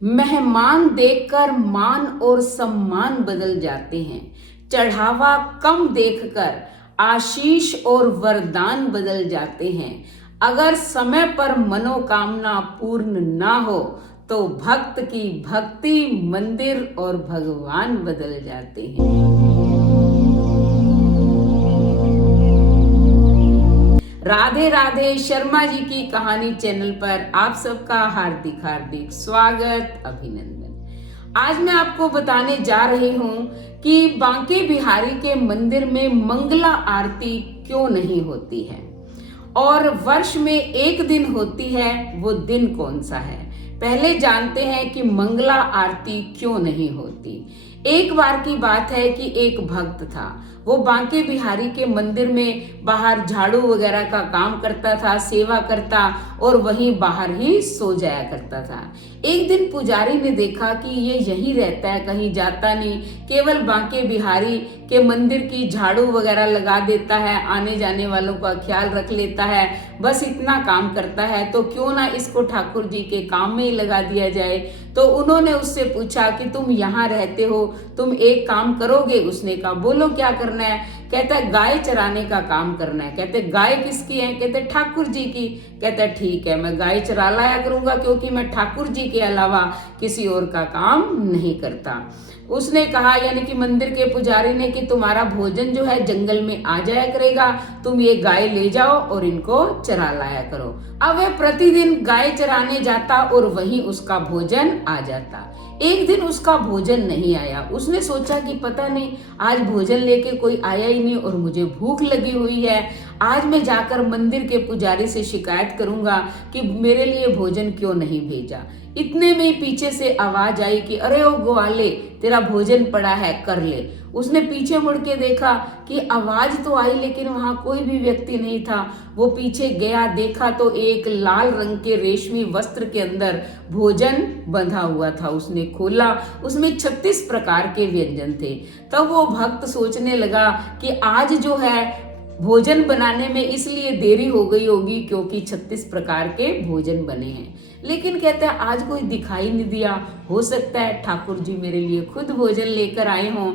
मेहमान देखकर मान और सम्मान बदल जाते हैं। चढ़ावा कम देखकर आशीष और वरदान बदल जाते हैं। अगर समय पर मनोकामना पूर्ण ना हो तो भक्त की भक्ति, मंदिर और भगवान बदल जाते हैं। राधे राधे। शर्मा जी की कहानी चैनल पर आप सबका हार्दिक हार्दिक स्वागत, अभिनंदन। आज मैं आपको बताने जा रही हूँ कि बांके बिहारी के मंदिर में मंगला आरती क्यों नहीं होती है और वर्ष में एक दिन होती है, वो दिन कौन सा है। पहले जानते हैं कि मंगला आरती क्यों नहीं होती। एक बार की बात है कि एक भक्त था, वो बांके बिहारी के मंदिर में बाहर झाड़ू वगैरह का काम करता था, सेवा करता और वहीं बाहर ही सो जाया करता था। एक दिन पुजारी ने देखा कि ये यहीं रहता है, कहीं जाता नहीं, केवल बांके बिहारी के मंदिर की झाड़ू वगैरह लगा देता है, आने जाने वालों का ख्याल रख लेता है, बस इतना काम करता है, तो क्यों ना इसको ठाकुर जी के काम में ही लगा दिया जाए। तो उन्होंने उससे पूछा कि तुम यहाँ रहते हो, तुम एक काम करोगे? उसने कहा बोलो क्या करना है। कहता है गाय चराने का काम करना है। कहते गाय किसकी है? कहते ठाकुर जी की। कहता है ठीक है, मैं गाय चरा लाया करूंगा, क्योंकि मैं ठाकुर जी के अलावा किसी और का काम नहीं करता। उसने कहा, यानी कि मंदिर के पुजारी ने, कि तुम्हारा भोजन जो है जंगल में आ जाया करेगा, तुम ये गाय ले जाओ और इनको चरा लाया करो। अब वह प्रतिदिन गाय चराने जाता और वहीं उसका भोजन आ जाता। एक दिन उसका भोजन नहीं आया। उसने सोचा कि पता नहीं आज भोजन लेके कोई आया ही नहीं और मुझे भूख लगी हुई है, आज मैं जाकर मंदिर के पुजारी से शिकायत करूंगा कि मेरे लिए भोजन क्यों नहीं भेजा। इतने में पीछे से आवाज आई कि अरे ओ ग्वाले, तेरा भोजन पड़ा है, कर ले। उसने पीछे मुड़ के देखा कि आवाज तो आई लेकिन वहां कोई भी व्यक्ति नहीं था। वो पीछे गया, देखा तो एक लाल रंग के रेशमी वस्त्र के अंदर भोजन बंधा हुआ था। उसने खोला, उसमें 36 प्रकार के व्यंजन थे। तब वो भक्त सोचने लगा कि आज जो है भोजन बनाने में इसलिए देरी हो गई होगी क्योंकि 36 प्रकार के भोजन बने हैं। लेकिन कहते हैं आज कोई दिखाई नहीं दिया, हो सकता है ठाकुर जी मेरे लिए खुद भोजन लेकर आए हों।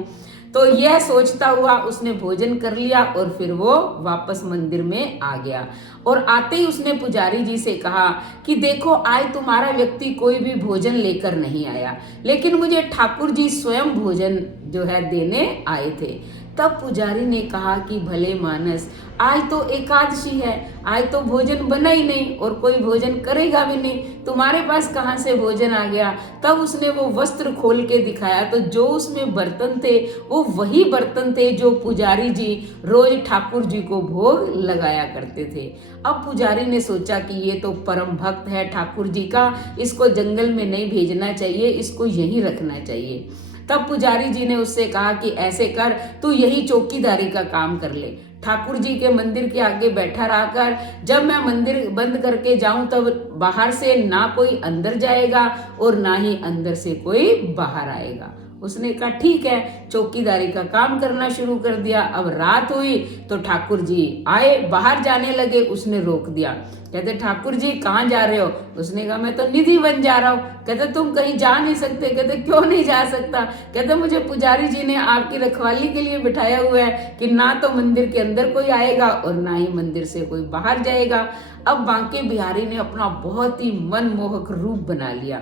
तो यह सोचता हुआ उसने भोजन कर लिया और फिर वो वापस मंदिर में आ गया। और आते ही उसने पुजारी जी से कहा कि देखो आज तुम्हारा व्यक्ति कोई भी भोजन लेकर नहीं आया, लेकिन मुझे ठाकुर जी स्वयं भोजन जो है देने आए थे। तब पुजारी ने कहा कि भले मानस, आज तो एकादशी है, आज तो भोजन बना ही नहीं और कोई भोजन करेगा भी नहीं, तुम्हारे पास कहाँ से भोजन आ गया। तब उसने वो वस्त्र खोल के दिखाया तो जो उसमें बर्तन थे वो वही बर्तन थे जो पुजारी जी रोज ठाकुर जी को भोग लगाया करते थे। अब पुजारी ने सोचा कि ये तो परम भक्त है ठाकुर जी का, इसको जंगल में नहीं भेजना चाहिए, इसको यहीं रखना चाहिए। तब पुजारी जी ने उससे कहा कि ऐसे कर, तू यही चौकीदारी का काम कर ले, ठाकुर जी के मंदिर के आगे बैठा रहा कर। जब मैं मंदिर बंद करके जाऊं तब बाहर से ना कोई अंदर जाएगा और ना ही अंदर से कोई बाहर आएगा। उसने कहा ठीक है, चौकीदारी का काम करना शुरू कर दिया। अब रात हुई तो ठाकुर जी आए, बाहर जाने लगे। उसने रोक दिया। कहते ठाकुर जी कहाँ जा रहे हो? उसने कहा मैं तो निधि वन जा रहा हूँ। कहते तुम कहीं जा नहीं सकते। कहते क्यों नहीं जा सकता? कहते मुझे पुजारी जी ने आपकी रखवाली के लिए बिठाया हुआ है कि ना तो मंदिर के अंदर कोई आएगा और ना ही मंदिर से कोई बाहर जाएगा। अब बांके बिहारी ने अपना बहुत ही मनमोहक रूप बना लिया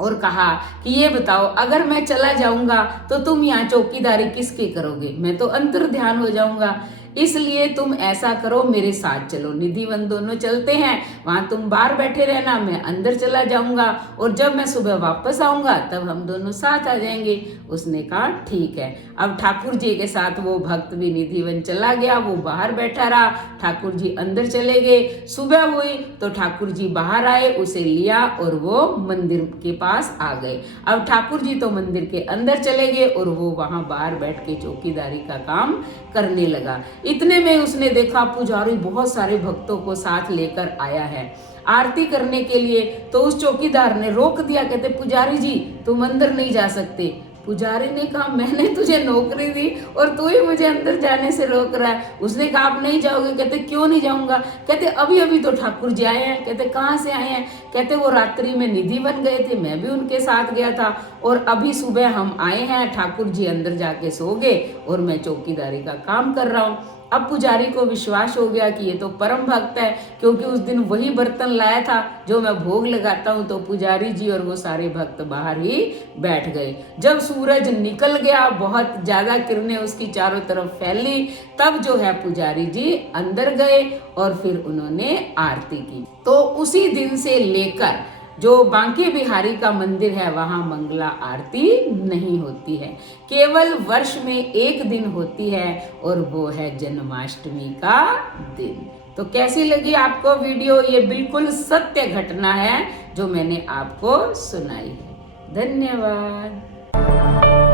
और कहा कि ये बताओ, अगर मैं चला जाऊंगा तो तुम यहाँ चौकीदारी किसकी करोगे? मैं तो अंतर ध्यान हो जाऊंगा, इसलिए तुम ऐसा करो, मेरे साथ चलो, निधि वन दोनों चलते हैं, वहां तुम बाहर बैठे रहना, मैं अंदर चला जाऊंगा और जब मैं सुबह वापस आऊंगा तब हम दोनों साथ आ जाएंगे। उसने कहा ठीक है। अब ठाकुर जी के साथ वो भक्त भी निधि वन चला गया, वो बाहर बैठा रहा, ठाकुर जी अंदर चले गए। सुबह हुई तो ठाकुर जी बाहर आए, उसे लिया और वो मंदिर के पास आ गए। अब ठाकुर जी तो मंदिर के अंदर चले गए और वो वहां बाहर बैठ के चौकीदारी का काम करने लगा। इतने में उसने देखा पुजारी बहुत सारे भक्तों को साथ लेकर आया है आरती करने के लिए। तो उस चौकीदार ने रोक दिया। कहते पुजारी जी तुम अंदर नहीं जा सकते, पुजारी ने कहा मैंने तुझे नौकरी दी और तू ही मुझे अंदर जाने से रोक रहा है। उसने कहा आप नहीं जाओगे। कहते क्यों नहीं जाऊंगा। कहते अभी अभी तो ठाकुर जी आए हैं। कहते कहाँ से आए हैं। कहते वो रात्रि में निधि बन गए थे, मैं भी उनके साथ गया था और अभी सुबह हम आए हैं। ठाकुर जी अंदर जाके सो गए और मैं चौकीदारी का काम कर रहा हूँ। अब पुजारी को विश्वास हो गया कि ये तो परम भक्त है, क्योंकि उस दिन वही बर्तन लाया था जो मैं भोग लगाता हूँ। तो पुजारी जी और वो सारे भक्त बाहर ही बैठ गए। जब सूरज निकल गया, बहुत ज्यादा किरणें उसकी चारों तरफ फैली, तब जो है पुजारी जी अंदर गए और फिर उन्होंने आरती की। तो उसी दिन से लेकर जो बांके बिहारी का मंदिर है वहां मंगला आरती नहीं होती है, केवल वर्ष में एक दिन होती है और वो है जन्माष्टमी का दिन। तो कैसी लगी आपको वीडियो। ये बिल्कुल सत्य घटना है जो मैंने आपको सुनाई है। धन्यवाद।